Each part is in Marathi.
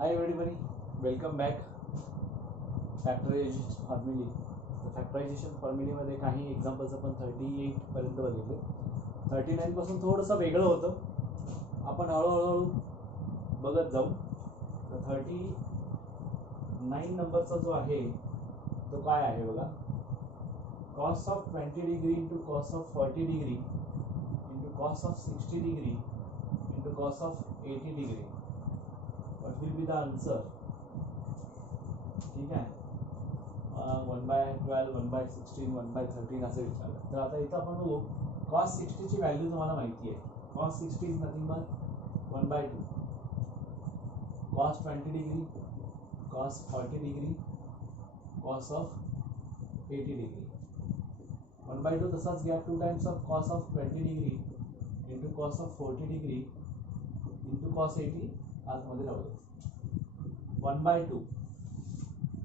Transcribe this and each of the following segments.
Hi everybody, welcome back. Factorisation formulae. तर फॅक्टरायझेशन फॉर्म्युलीमध्ये काही एक्झाम्पल्स आपण 38 पर्यंत बघितले. 39 पासून थोडंसं वेगळं होतं, आपण हळूहळू बघत जाऊ. तर 39 नंबरचा जो आहे तो काय आहे बघा. Cos of 20 degree into cos of 40 degree into cos of 60 degree into cos of 80 degree. What will be the answer? ठीक आहे. 1/12, 1/16, 1/13 असं विचारलं. तर आता इथं आपण बघू. कॉस 60ची व्हॅल्यू तुम्हाला माहिती आहे. Cos 60 is nothing but 1/2. Cos 20 degree, cos 40 degree, cos of 80 degree. 1/2 तसाच घ्या. 2 times of cos of 20 degree into cos of 40 degree into cos 80 आतमध्ये राहू दे. 1/2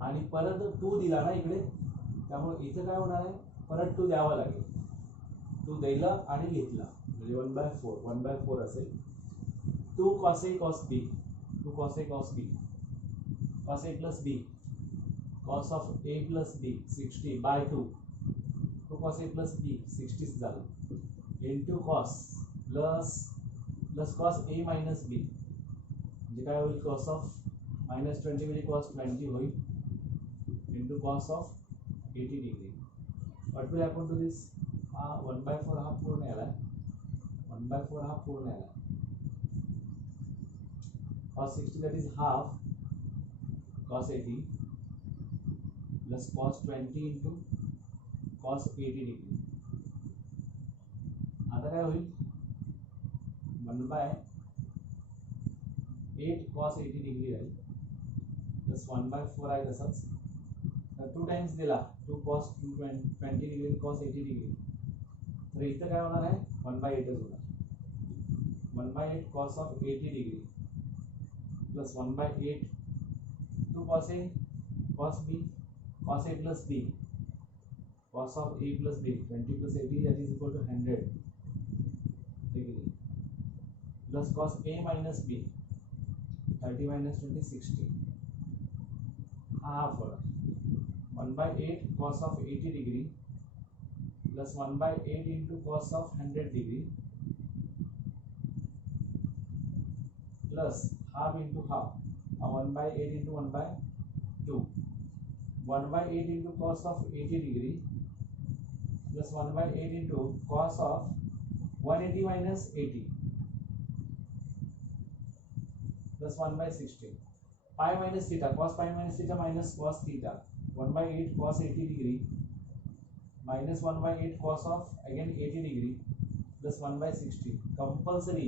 आणि परत 2 दिला ना इकडे, त्यामुळे इथे काय होणार आहे, परत 2 द्यावा लागेल. 2 द्यायला आणि घेतला म्हणजे 1/4 असेल. 2 cos A cos B, 2 cos A cos B, cos A plus B, cos of A plus B 60/2, 2 cos A plus B 60 झालं into cos plus cos A minus B म्हणजे काय होईल, cos of -20 म्हणजे cos 20 होईल into cos of 80 degree. What will happen to this? 1/4 हा पूर्ण आला, 1/4 हा पूर्ण आला. cos 60 that is half cos 80 plus cos 20 into cos 80 degree. आता काय होईल, 1/8 cos 80 डिग्री राहील प्लस 1/4 आहे तसंच. 2 टाइम्स दिला, 2 cos 20 डिग्री cos 80 डिग्री. तर इथं काय होणार आहे, 1/8च होणार. 1/8 cos of 80 degree plus 1/8 2 cos A cos B cos A plus B cos of A plus B 20 plus 80 that is equal to 100 degree plus cos A minus B 30 minus 20 60. half 1/8 cos of 80 degree plus 1/8 into cos of 100 degree plus half into half, 1/8 into 1/2, 1/8 into cos of 80 degree plus 1/8 into cos of 180 minus 80 plus 1/16. Pi minus theta, cos pi minus theta minus cos theta. 1/8 cos 80 degree minus 1/8 cos of again 80 degree plus 1/16. Compulsory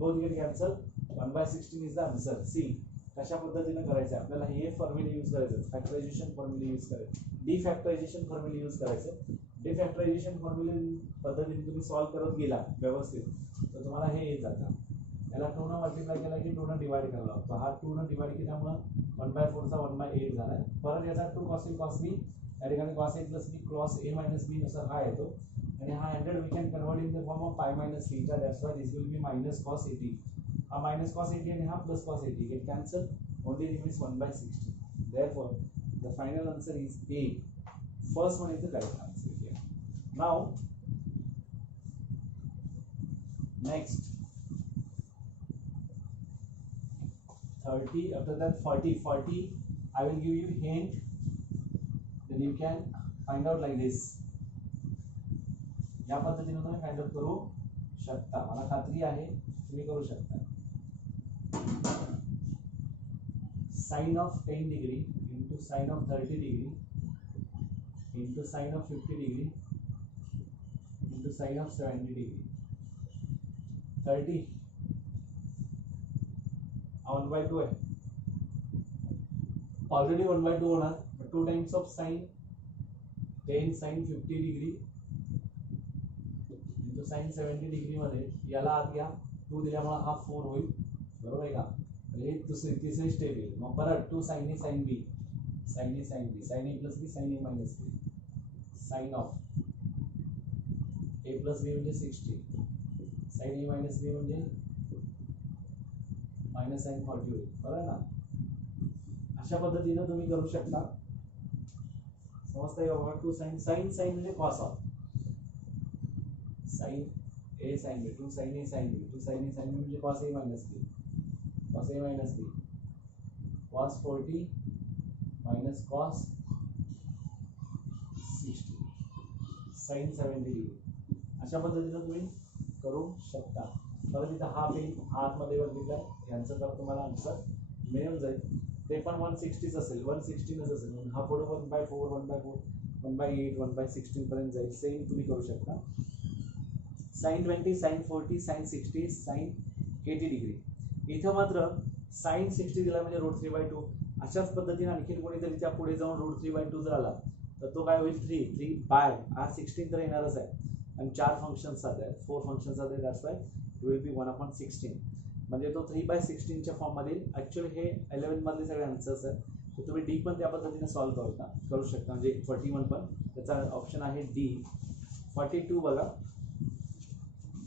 both get cancel. 1/16 is the answer. See कशा पद्धतीने करायचं आहे आपल्याला. हे फॉर्म्युला यूज करायचं, फॅक्टरायझेशन फॉर्म्युला यूज करायचं, डिफॅक्टरायझेशन फॉर्म्युला यूज करायचं. डिफॅक्टरायझेशन फॉर्म्युला पद्धतीने तुम्ही सॉल्व करत गेला व्यवस्थित तर तुम्हाला हे येत जातं. याला 2 न मल्टिप्लाय केला की 2 न डिवाइड करायला लागतो. हा 2 न डिवाइड केल्यामुळे 1/4 चा 1/8 झाला. परत याचा 2 cos A cos B या ठिकाणी cos A plus B cos A minus B नुसार हा येतो आणि हा 100 we can convert in the form of pi minus theta. That's why this will be minus cos 80. हा minus cos 80 and हा plus cos 80 get cancelled. Only remains 1/16. Therefore, the final answer is A. First one is the correct answer here. Now, next 30. After that 40. I will give you hint. Then you can find out like this. या पद्धतीने तुम्ही फाइंड आउट करू शकता. मला खात्री आहे तुम्ही करू शकता. Sine of 10 degree into sine of 30 degree into sine of 50 degree into sine of 70 degree. 30 1/2 आहे, ऑलरेडी 1/2 होणार. 2 times of sine 10 sine 50 degree into sine 70 degree मध्ये याला आत घ्या. 2 दिल्यामुळे हा 4 होईल, बरोबर आहे का. हे तिसरी स्टेप येईल. मग परत 2 sine A sine B sine A sine B sine A plus B sine A minus B sine of A plus B म्हणजे 60 साइन A मायनस B म्हणजे मायनस साईन 40 होईल, बरोबर ना. अशा पद्धतीने तुम्ही करू शकता. समजतंय का बाबा. टू साईन साईन साईन म्हणजे cos of sine A sine B, two sine A sine B, two sine A sine B म्हणजे cos A minus B, cos A minus B, cos 40 minus cos 60 sine 70 degree. अशा पद्धतीने तुम्ही करू शकता. परत इथं हाफ येईल, आतमध्ये बघितलं यांचं तर तुम्हाला आन्सर मिळून जाईल. ते पण 160च असेल, 116च असेल. म्हणून हा पुढे 1/4 1/4 1/8 1/16 पर्यंत जाईल. सेम तुम्ही करू शकता. Sine 20 sine 40 sine 60 sine 80 degree. इथं मात्र साईन 60 दिला म्हणजे √3/2. अशाच पद्धतीने आणखी कोणीतरी त्या पुढे जाऊन √3/2 जर आला तर तो काय होईल 3 बाय हा 16 तर येणारच आहे. आणि 4 फंक्शन्स आहेत, 4 फंक्शन्स आहेत, that's why it will be 1/16. म्हणजे तो 3/16च्या फॉर्ममध्ये. ॲक्च्युअली हे 11 मधले सगळे आन्सर्स आहेत. तर तुम्ही डी पण त्या पद्धतीने सॉल्व्ह करू शकता. म्हणजे 41 पण त्याचा ऑप्शन आहे डी. 42 बघा.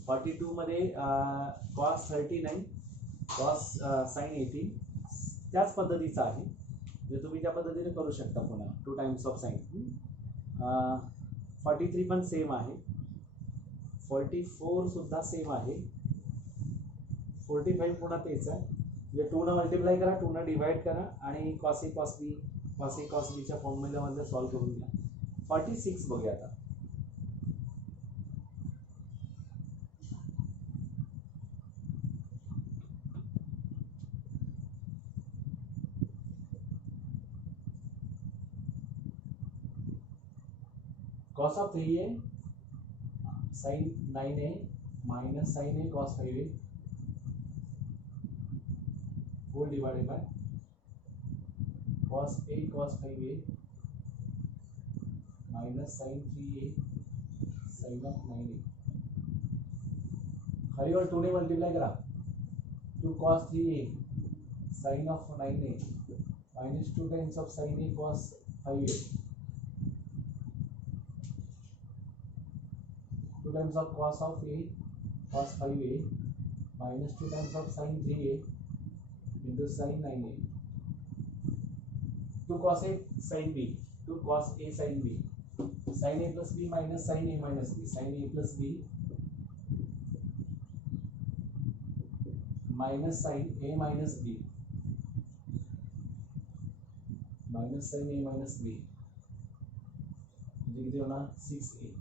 42 मध्ये कॉस 39 कॉस साईन 80 त्याच पद्धतीचा आहे. म्हणजे तुम्ही त्या पद्धतीने करू शकता. पुन्हा 2 टाइम्स ऑफ साईन. 43 पण सेम आहे. 44 सुद्धा सेम आहे. 45 पुन्हा तेच आहे. म्हणजे 2 न मल्टिप्लाय करा, 2 न डिवाइड करा आणि कॉस ए कॉस बीच्या फॉर्म्युल्यामध्ये सॉल्व्ह करून घ्या. 46 बघूया आता. cos of 3a sin 9a minus sin a cos 5a whole divided by cos a cos 5a minus sin 3a sin of 9a. खाली और 2 ने मल्टीप्लाई करा. 2 cos 3a sin of 9a minus 2 times of sin a cos 5a. 2 times of cos of a cos 5a minus 2 times of sin 3a into sin 9a. 2 cos a sin b, 2 cos a sin b, sin a plus b minus sin a minus b, sin a plus b minus sin a minus b minus sin a minus b किती होणार 6a.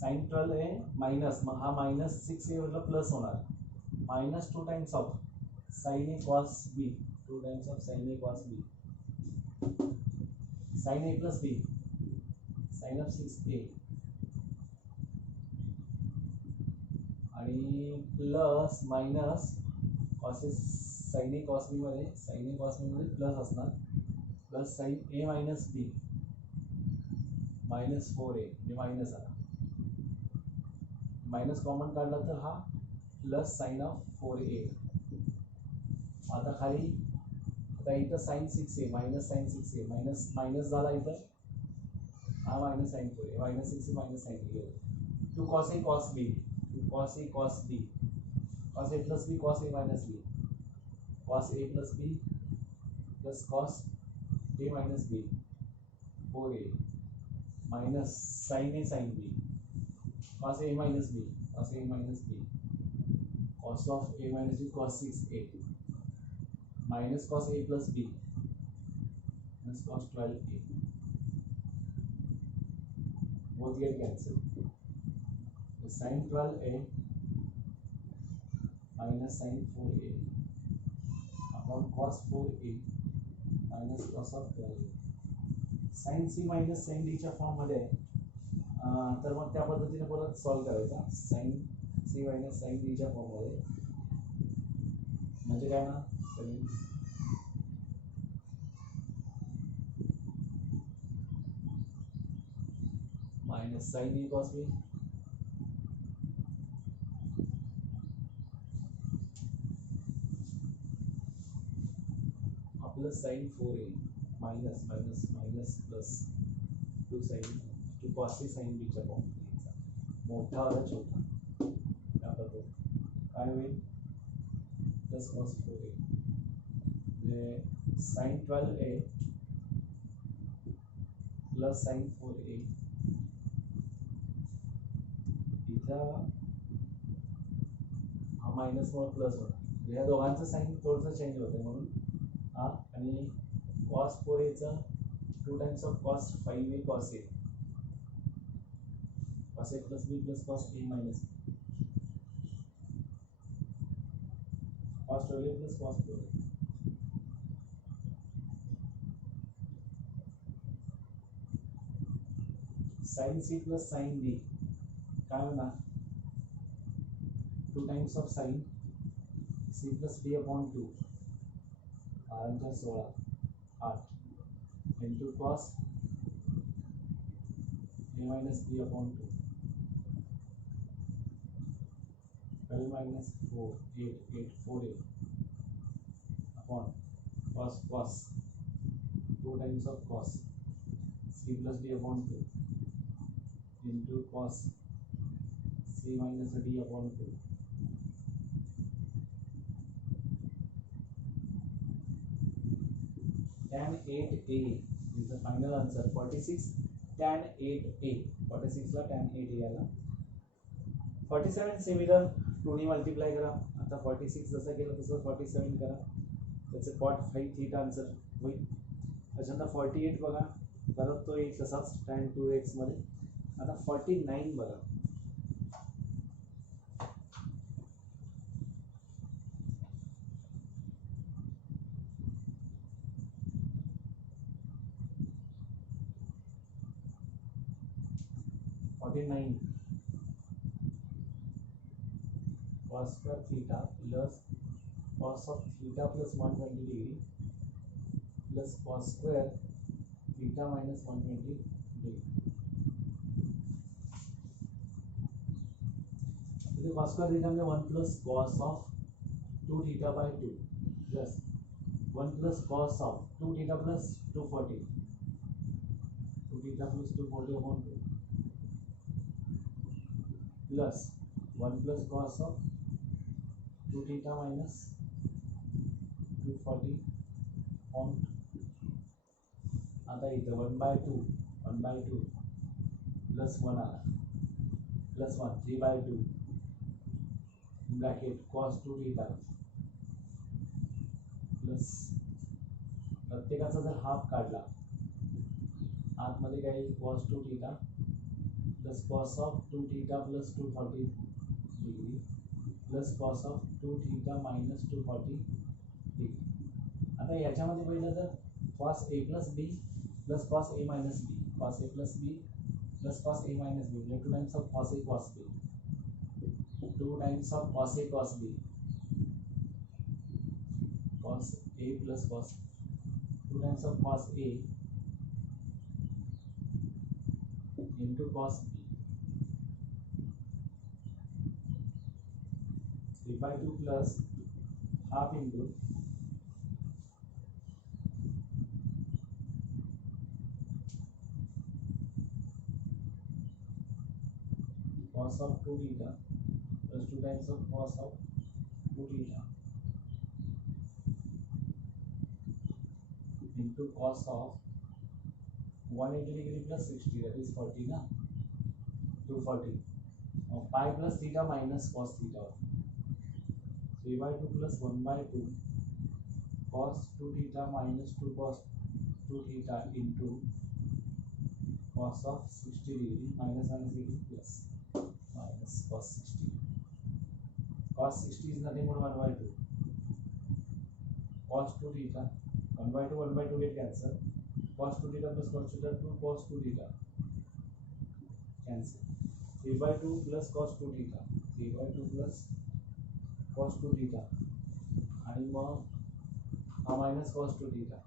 साइन 12a माइनस, मग हा माइनस 6a मतलब प्लस होणार. Minus 2 times of sine a cos b, 2 times of sine a cos b, sine a plus b sine of 6a आणि plus minus cos sine a cos b मध्ये, साइन ए कॉस बी मध्ये प्लस असणार, plus sine a minus b minus 4a हे माइनस आला. माइनस कॉमन काढला तर हा प्लस साइन ऑफ 4a. आता खाली आता इथं sine 6a minus sine 6a minus minus झाला इथं हा minus sine 4a minus 6a minus sine 3a. 2 cos a cos b, 2 cos a cos b, cos a plus b cos a minus b, cos a plus b plus cos a minus b 4a minus sin a sin b cos a minus b cos a minus b cos of a minus b cos 6a minus cos a plus b minus cos 12a. Both get cancelled. So sin 12a minus sin 4a upon cos 4a minus cos of 12a. sin c minus sin d च्या फॉर्म मध्ये तर मग त्या पद्धतीने परत सॉल्व करायचा. sin c minus sin d च्या फॉर्म मध्ये म्हणजे काय ना minus sin a cos b plus sin 4a minus minus minus plus 2 sin 2 cos a sin b च्या फॉर्म मोठा वाला छोटा त्या पद्धतीने काय होईल प्लस कॉस 4a म्हणजे sign 12a plus sign 4a इथं हा मायनस वर प्लस होणार, या दोघांचं साइन थोडंसं चेंज होतं म्हणून हा, आणि कॉस 4a चं 2 times of cos 5a cos a plus b plus cos a minus cos 12a plus cos 4a sine c plus sine d काय होणार 2 times of sine c plus d upon 2 12 16 8 into cos a minus b upon 2 12 minus 4 8 8 4a upon cos 2 times of cos c plus d upon 2 into cos c minus d upon 2 tan 8a is the final answer 46 tan 8a 46 ला tan 8a आला 47 सिमिलर 2 ने मल्टिप्लाय करा आता 46 जसं केलं तसं 47 करा त्याचे cot 5 थीटा आन्सर होईल त्याच्यानंतर 48 बघा परत तो एक तसाच tan 2x मध्ये आता 49 बघा cos square theta plus cos of theta plus 120 degree plus cos square theta minus 120 degree. तो cos square theta में 1 plus cos of 2 theta by 2 plus 1 plus cos of 2 theta plus 240 2 theta plus 240 upon 2 plus 1 plus cos of 2 theta minus 240 on आता इथं 1 by 2 plus 1 आला plus 1 3 by 2 bracket cos 2 theta plus प्रत्येकाचा जर हाफ काढला आतमध्ये काही cos 2 theta plus cos of 2 theta plus 240 degree plus cos of 2 theta minus 240 degree. आता याच्यामध्ये पहिलं तर cos a plus b plus cos a minus b cos a plus b plus cos a minus b म्हणजे 2 times of cos a cos b 2 times of cos a cos b cos a plus cos 2 times of cos a into cos b 3 by 2 plus half into cos of 2 theta plus 2 times of cos of 2 theta into cos of 180 degree plus 60 that is 40 na 240 now pi plus theta minus cos theta 3 by 2 plus 1 by 2 cos 2 theta minus 2 cos 2 theta into cos of 60 degree minus degree plus minus cos 60 cos 60 is nothing but 1 by 2 cos 2 theta 1 by 2 get cancel cos 2 theta plus cos theta 2 cos 2 theta cancel 3 by 2 plus cos 2 theta 3 by 2 plus cos 2 theta आणि मग हा मायनस cos 2 theta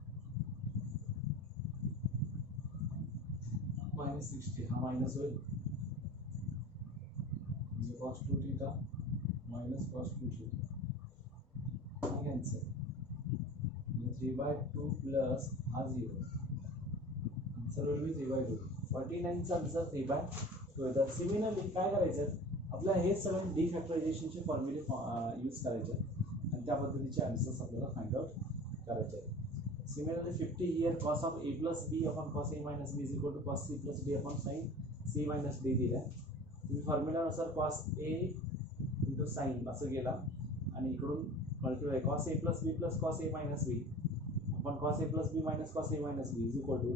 minus 60 हा मायनस होईल म्हणजे cos 2 theta minus cos 2 theta हा cancel 3 by 2 plus हा 0 answer will be 3 by 2 49 चा आन्सर 3 by 2 येतात सिमिलरली काय करायचं आपल्याला हे सगळे डी फॅक्टरायझेशनचे फॉर्म्युले यूज करायचे आणि त्या पद्धतीचे आन्सर्स आपल्याला फाइंड आउट करायचे आहेत. Similarly 50 here cos of a plus b upon cos a minus b is equal to cos c plus d upon sin c minus d दिला आहे. तुम्ही फॉर्म्युलानुसार cos a into sin असं गेला आणि इकडून multiply cos a plus b plus cos a minus b upon cos a plus b minus cos a minus b is equal to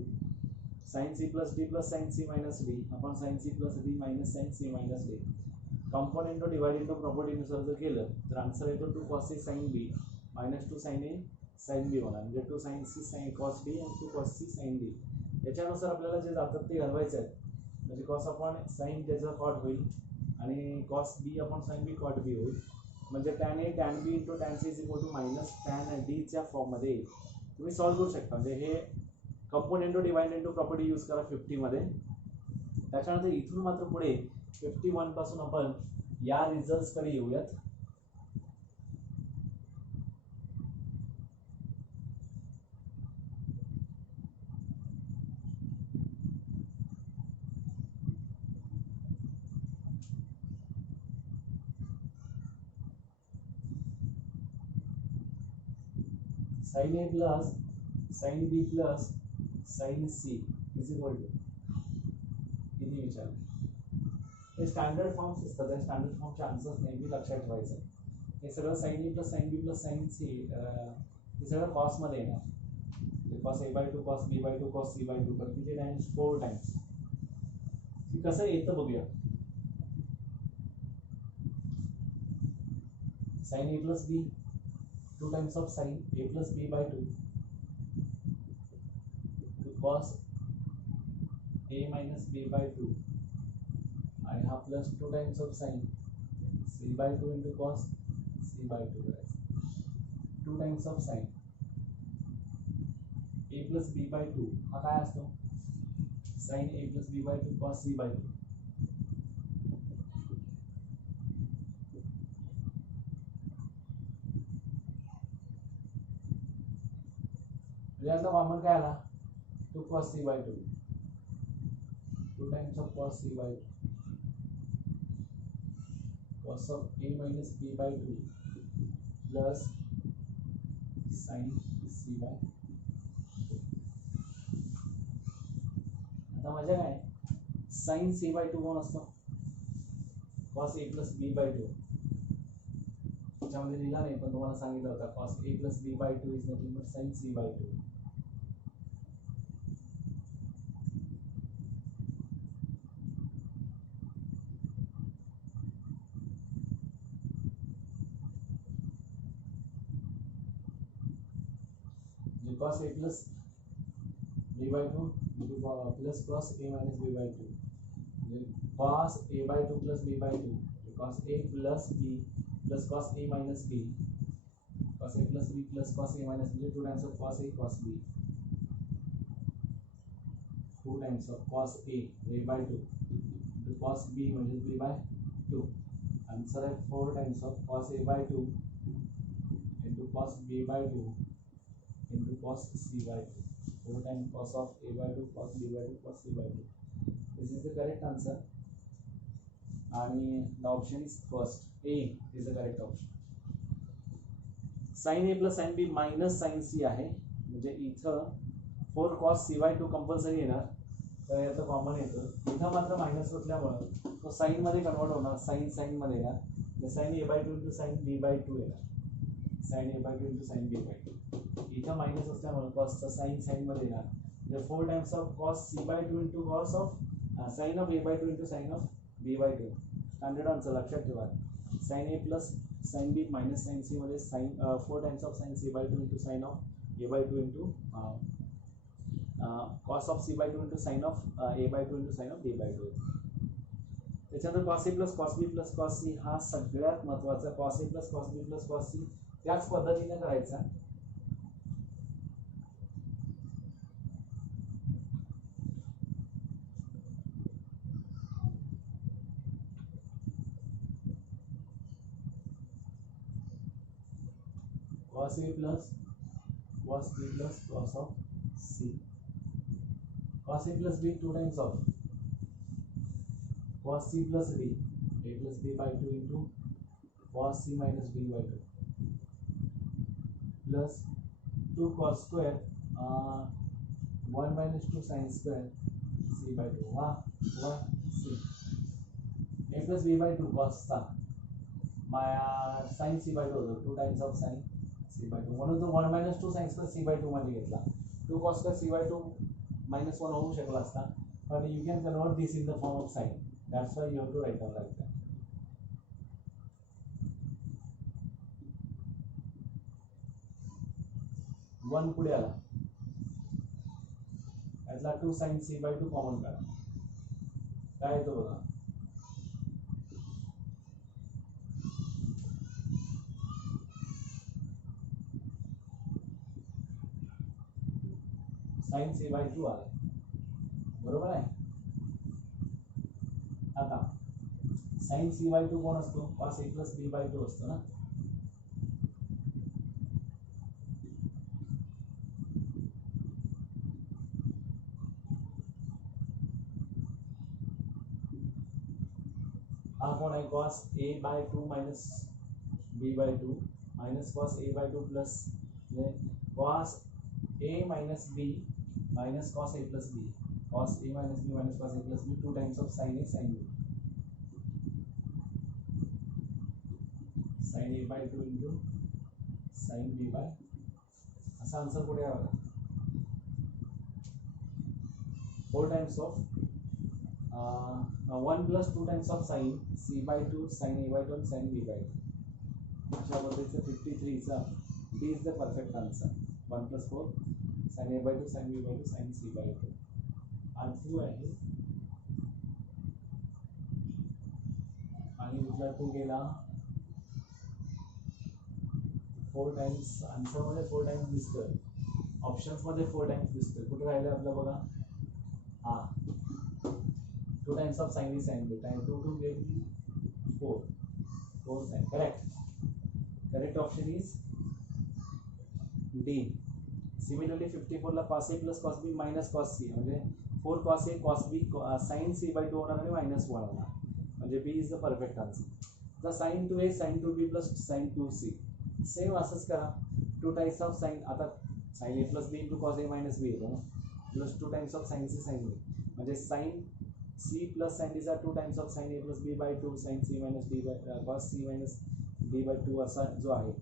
sin c plus d plus sin c minus d upon sin c plus d minus sin c minus d. Compound into divide into प्रॉपर्टीनुसार जर केलं तर आन्सर येतो 2 cos a sin b minus 2 sin a sin b होणार म्हणजे 2 sin c sin cos b आणि 2 cos c sin d. याच्यानुसार आपल्याला जे जातात ते घालवायचे आहेत म्हणजे cos अपॉन sin त्याचा कॉट होईल आणि cos b upon sin b cot b होईल म्हणजे tan a tan b into tan c is equal to minus tan d च्या फॉर्ममध्ये येईल. तुम्ही सॉल्व्ह करू शकता म्हणजे हे compound into divide into property use करा 50 मध्ये. त्याच्यानंतर इथून मात्र पुढे 51 पासून आपण या रिझल्ट्स कडे येऊयात. sin a plus sin b plus sin c is equal to किती विचार. हे स्टँडर्ड फॉर्म्स असतात. त्या स्टँडर्ड फॉर्मचे आन्सर्स नेहमी लक्षात ठेवायचं. हे सगळं sin a plus sin b plus sin c हे सगळं कॉस मध्ये येणार. cos a by 2 cos b by 2 cos c by 2 पण किती टाइम्स 4 टाइम्स. हे कसं येतं बघूया. sin a plus b 2 times of sin a plus b by 2 to cos a minus b by 2 आणि हा plus 2 times of sin c by 2 into cos c by 2 2 times of sin a plus b by 2 हा काय असतो sin a plus b by 2 cos c by 2. यातला कॉमन काय आला 2 cos c by 2 2 times of cos c by 2 cos of a minus b by 2 plus sin c by 2. आता मजा काय sin c by 2 कोण असतो cos a plus b by 2. त्याच्यामध्ये लिहिला नाही पण तुम्हाला सांगितलं होतं cos a plus b by 2 is nothing but sin c by 2. cos a plus b by 2 into plus cos a minus b by 2 cos a by 2 plus b by 2 cos a plus b plus cos a minus b cos a plus b plus cos a minus b 2 times of cos a cos b 2 times of cos a by 2 into cos b minus b by 2. Answer है 4 times of cos a by 2 into cos b by 2 into cos c by 2. 4 times cos of a by 2 cos b by 2 cos c by 2. This is the correct answer. And the option is first. A is the correct option. Sin a plus sin b minus sin c आहे म्हणजे इथं 4 cos c by 2 कंपल्सरी येणार तर याचं कॉमन येतं. इथं मात्र मायनस असल्यामुळे तो साइन मध्ये कन्वर्ट होणार. साइन मध्ये येणार sin a by 2 into sin b by 2 येणार. sin a by 2 into sin b by 2 इथं मायनस असल्यामुळे cos चा sin मध्ये येणार म्हणजे 4 times of cos c by 2 into cos of sin of a by 2 into sin of b by 2. Standard answer लक्षात ठेवा. sin a plus sin b minus sin c मध्ये sin 4 times of sin c by 2 into sin of a by 2 into cos of c by 2 into sin of a by 2 into sin of b by 2. त्याच्यानंतर cos a plus cos b plus cos c हा सगळ्यात महत्त्वाचा. cos a plus cos b plus cos c त्याच पद्धतीने करायचा. cos a plus cos b plus cos of c. cos a plus b 2 times of cos c plus d a plus b by 2 into cos c minus b by 2. Plus 2 cos square 1 minus 2 sin square c by 2 वा c a plus b by 2 cos चा sin c by 2 होतो 2 times of sin c by 2 म्हणून तो 1 minus 2 sin square c by 2 मध्ये घेतला 2 cos square c by 2 minus 1 होऊ शकला असता but you can convert this in the form of sin that's why you have to write down like that 1 पुढे आला यातला 2 sin c by 2 कॉमन काढा काय येतो बघा sin c by 2 आला बरोबर आहे आता sin c by 2 कोण असतो cos a plus b by 2 असतो ना हा कोण आहे cos a by 2 minus b by 2 minus cos a by 2 plus cos a minus b minus cos a plus b cos a minus b minus cos a plus b 2 times of sin a sin b sin a by 2 into sin b by असा आन्सर कुठे आहे बघा 4 times of 1 plus 2 times of sin c by 2 sin a by 2 and sin b by 2 अशा पद्धतीचं 53 चा D is the perfect answer 1 plus 4 sin a by 2 sin b by 2 sin c by 2 answer आहे आणि दुसरा तो गेला 4 टाइम्स आन्सर मध्ये 4 टाइम्स दिसतोय ऑप्शन्स मध्ये 4 टाइम्स दिसतोय कुठे राहिलं आपलं बघा हा 2 times of sin is sin b time 2 2 gave me 4 sin correct option is D similarly 54 ला cos a plus cos b minus cos c म्हणजे 4 cos a cos b sin c by 2 होणार आणि minus 1 होणार म्हणजे B is the perfect answer the sin 2a sin 2b plus sin 2c same असंच करा 2 times of sin आता sin a plus b into cos a minus b येतो ना plus 2 times of sin c sin b म्हणजे sin c plus sin d are 2 times of sin a plus b by 2 sin c minus d by cos c minus d by 2 असा जो आहे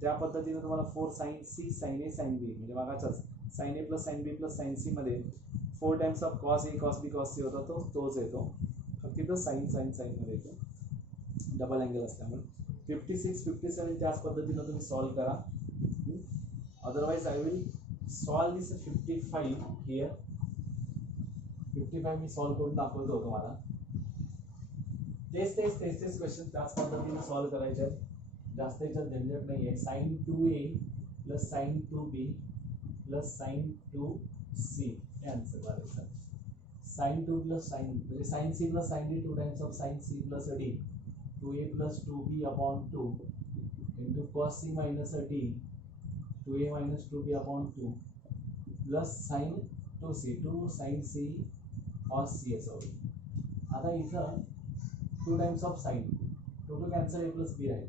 त्या पद्धतीने तुम्हाला 4 sin c sin a sin b म्हणजे मागाचाच sin a plus sin b plus sin c मध्ये 4 times of cos a cos b cos c होता तो तोच येतो फक्त तिथं sin sin sin मध्ये येतो डबल अँगल असल्यामुळे 56 57 त्याच पद्धतीने तुम्ही सॉल्व करा otherwise I will solve this 55 here 55 me solve करून दाखवतो तुम्हाला तेच क्वेश्चन त्याच पद्धतीने सॉल्व करायचे आहेत जास्त याच्यात झंझट नाही आहे sin 2a plus sin 2b plus sin 2c हे आन्सर करायचं sin 2 plus sin म्हणजे sin c plus sin d 2 times of sin c plus d 2a plus 2b upon 2 into cos c minus d 2a minus 2b upon 2 plus sin 2c 2 sin c cos c असं होईल आता इथं 2 times of sin 2 to cancel a plus b राहील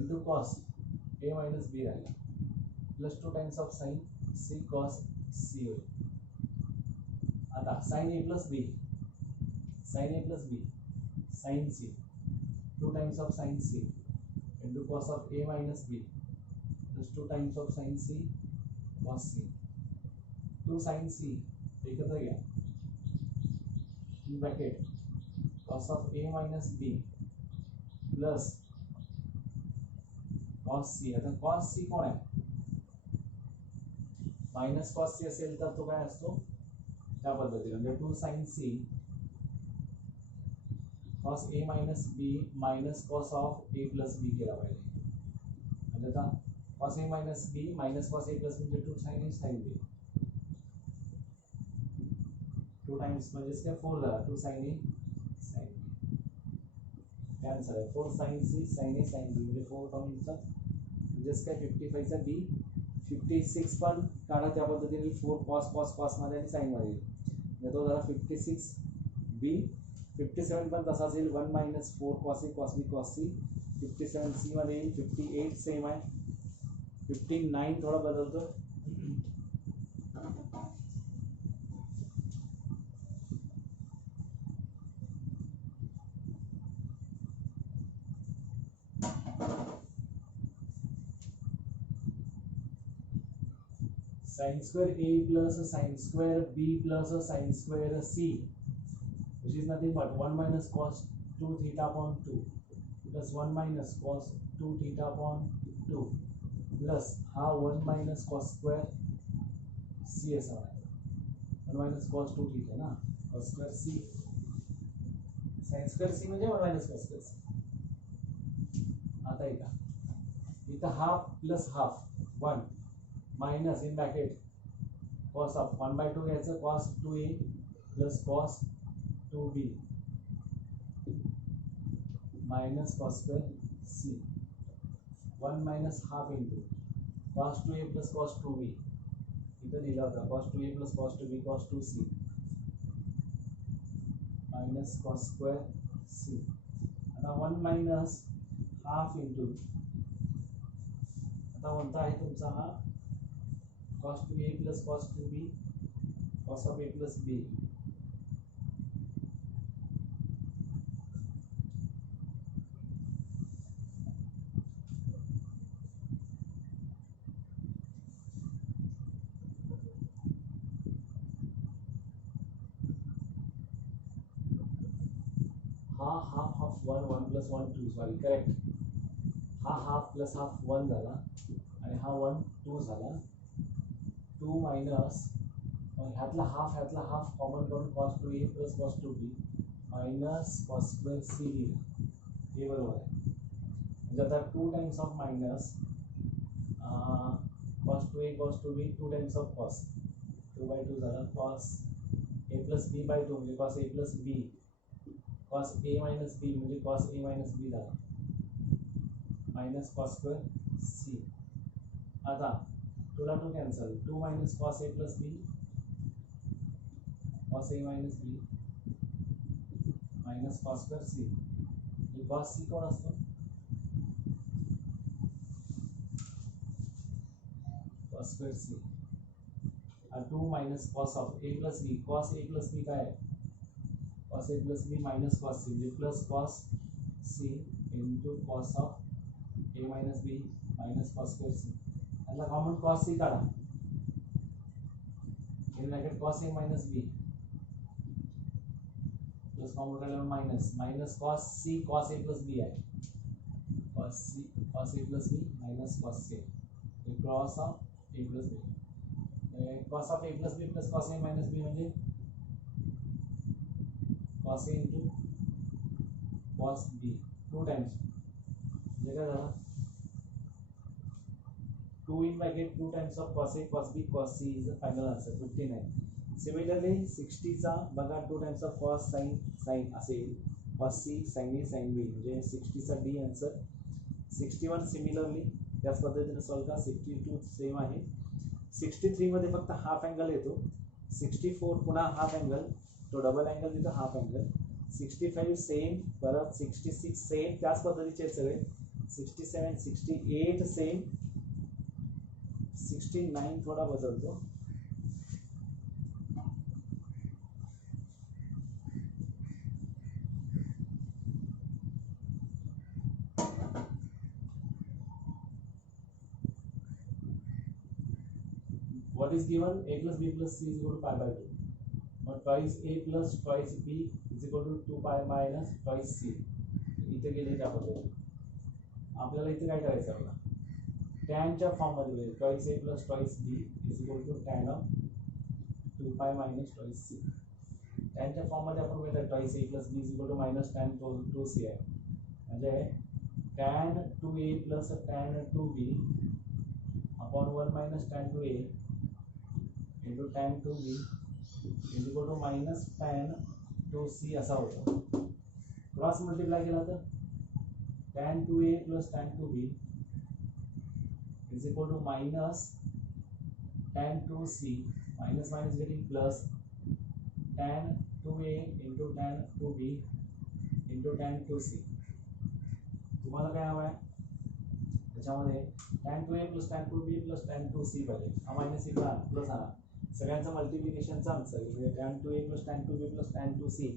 into cos a minus b राहील plus 2 times of sin c cos c होईल आता sin a plus b sin a plus b sin c 2 times of sin c into cos of a minus b plus 2 times of sin c cos c 2 sin c एकत्र घ्या in bracket cos of a minus b plus cos c आता cos c कोण आहे मायनस cos c असेल तर तो काय असतो त्या पद्धतीने म्हणजे 2 sin c cos a minus b minus cos of a plus b केला पाहिजे म्हणजे आता cos a minus b minus cos a plus b म्हणजे 2 sin a sin b 2 times म्हणजे काय 4 झाला 2 sin a sin b cancel आहे 4 sin c sin a sin b म्हणजे 4 टर्मचा म्हणजे काय 55 चा b 56 पण काढा त्या पद्धतीने 4 cos cos cos मध्ये आणि sin मध्ये म्हणजे तो झाला 56 b 57 पण तसा असेल 1 minus 4 cos a cos b cos c 57 c मध्ये 58 सेम आहे 59 थोड़ा बदलतो. sin square a plus sin square b plus sin square c, which is nothing but 1 minus cos 2 theta upon 2 plus 1 minus cos 2 theta upon 2 plus हा 1 minus cos square c असा म्हणायचा. 1 minus cos 2 theta ना, cos square c, sin square c म्हणजे 1 minus cos square c. आता इथं half plus half 1 minus in bracket cos of 1/2 घ्यायचं, cos 2a plus cos 2b minus cos square c, 1 minus half into cos 2a plus cos 2b, इथं दिला होता cos 2a plus cos 2b cos 2c minus cos square c. आता 1 माइनस हाफ इंटू, आता कोणता आहे तुमचा हा cos 2a plus cos 2b cos of a plus b, हा half of 1 plus 1 2, sorry correct, हा हाफ प्लस हाफ 1 झाला आणि हा 1 2 झाला. 2 मायनस ह्यातला हाफ कॉमन करून cos 2a plus cos 2b minus cos square c लिहिला, हे बरोबर आहे. म्हणजे आता 2 times of minus cos 2a cos 2b 2 times of cos 2/2 झाला, cos a plus b by 2 म्हणजे cos a plus b, cos a minus b म्हणजे cos a मायनस b झाला मायनस cos स्क्वेअर c. आता 2 ला 2 cancel, 2 minus cos a plus b cos a minus b minus cos square c. cos c कोण असतो, cos square c. 2 minus cos of a plus b, cos a plus b काय आहे, cos a plus b minus cos c म्हणजे plus cos c into cos of a minus b minus cos square c. यातला कॉमन cos c काढा, in bracket cos a minus b plus common काढल्यावर minus cos c cos a plus b आहे, cos c cos a plus b minus cos c, cross of a plus b, cos of a plus b plus cos a minus b म्हणजे cos a into cos b 2 times, म्हणजे काय झालं 2 in bracket 2 times of cos a cos b cos c is the final answer 59. Similarly 60 चा बघा 2 times of cos sin असेल, cos c sin a sin b म्हणजे 60 चा d आन्सर. 61 सिमिलरली त्याच पद्धतीने सॉल्व करा. 62 सेम आहे. 63 मध्ये फक्त हाफ अँगल येतो. 64 पुन्हा हाफ अँगल, तो डबल अँगल तिथं हाफ अँगल. 65 सेम, परत 66 सेम त्याच पद्धतीचे सगळे. 67 68 सेम. 69 थोड़ा बदलतो. What is given? A plus b plus c is equal to pi by 2. But twice a plus twice b is equal to 2 pi minus twice c. इथे गेले त्या पद्धतीने आपल्याला इथे काय करायचं आहे बघा. tan च्या फॉर्म मध्ये twice a plus twice b is equal to tan of 2 pi minus twice c. tan च्या फॉर्म मध्ये आपण बघितलं twice a plus b is equal to minus tan 2c आहे. म्हणजे tan 2a plus tan 2b upon 1 minus tan 2a into tan 2b is equal to minus tan 2c असा होतो. क्रॉस मल्टिप्लाय केला तर tan 2a plus tan 2b is equal to minus tan 2c, minus minus getting plus tan 2a into tan 2b into tan 2c. तुम्हाला काय हवं आहे त्याच्यामध्ये tan 2a plus tan 2b plus tan 2c पाहिजे. हा मायनस इकडे प्लस आणा. सगळ्यांचं मल्टिप्लिकेशनचा आन्सर म्हणजे tan 2a plus tan 2b plus tan 2c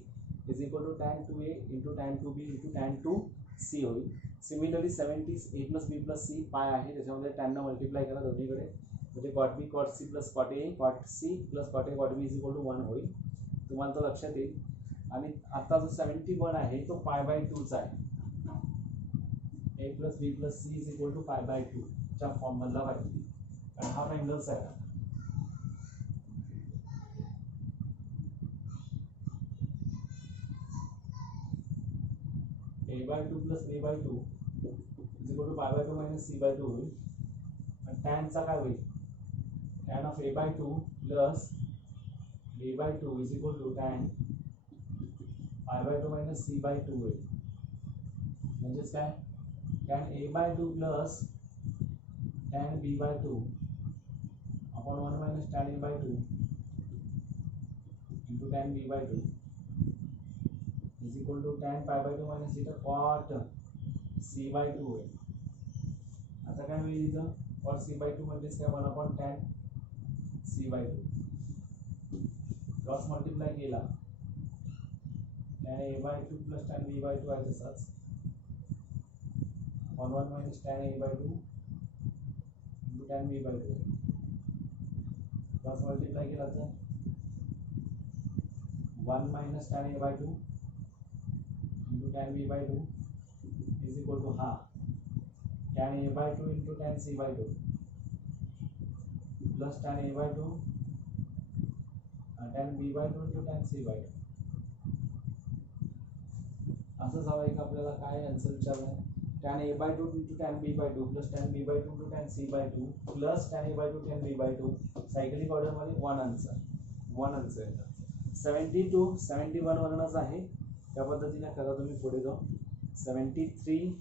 is equal to tan 2a into tan 2b into tan 2c होईल. Similarly 70 a plus b plus c pi आहे त्याच्यामध्ये tan न मल्टिप्लाय करा दोन्हीकडे म्हणजे cot b cot c plus cot a cot c plus cot a cot b is equal to 1 होईल. तुम्हाला तो लक्षात येईल. आणि आता जो 71 आहे तो π/2 चा आहे. a plus b plus c is equal to π/2 च्या फॉर्म मधला पाहिजे कारण हा अँगल्स आहे. a/2 plus b/2 is equal to π/2 minus c/2 होईल. आणि tan चा काय होईल tan of a/2 plus b/2 is equal to tan π/2 minus c/2 होईल. म्हणजेच काय tan a/2 plus tan b/2 upon 1 minus tan a/2 into tan b/2 is equal to tan π/2 minus इथं cot c/2 होईल. आता काय होईल इथं cot c/2 म्हणजेच काय 1 upon tan c/2 cross multiply केला tan a/2 plus tan b/2 आहे तसाच upon 1 minus tan a/2 into tan b/2 cross multiply केला तर 1 minus tan a/2 into tan b/2 is equal to हा tan a/2 into tan c/2 plus tan a/2 tan b/2 into tan c/2 असंच हवं एक आपल्याला काय आन्सर विचारलं tan a/2 into tan b/2 plus tan b/2 into tan c/2 plus tan a/2 tan b/2 cyclic order मध्ये वन आन्सर येतात. 72 71 वरणच आहे त्या पद्धतीने करा तुम्ही पुढे जाऊन. 73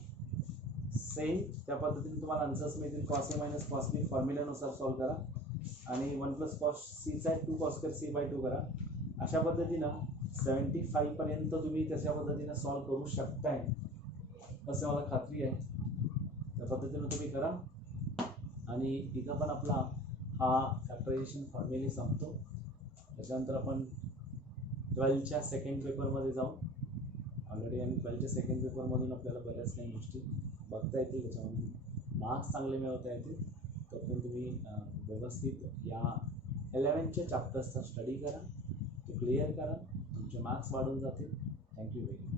सेम त्या पद्धतीने तुम्हाला आन्सर्स मिळतील. cos a minus cos b फॉर्म्युल्यानुसार सॉल्व करा आणि 1 प्लस cos c चा 2 cos स्क्वेअर c/2 करा. अशा पद्धतीनं 75 पर्यंत तुम्ही तशा पद्धतीने सॉल्व करू शकताय असं मला खात्री आहे. त्या पद्धतीने तुम्ही करा आणि इथं पण आपला हा फॅक्टरायझेशन फॉर्म्युला संपतो. त्याच्यानंतर आपण 12च्या सेकंड पेपरमध्ये जाऊ. ऑलरेडी आम्ही 12च्या सेकंड पेपरमधून आपल्याला बऱ्याच काही गोष्टी बघता येतील त्याच्यामध्ये मार्क्स चांगले मिळवता येतील. तर पण तुम्ही व्यवस्थित या 11च्या चॅप्टर्सचा स्टडी करा तो क्लिअर करा तुमचे मार्क्स वाढून जातील. Thank you very much.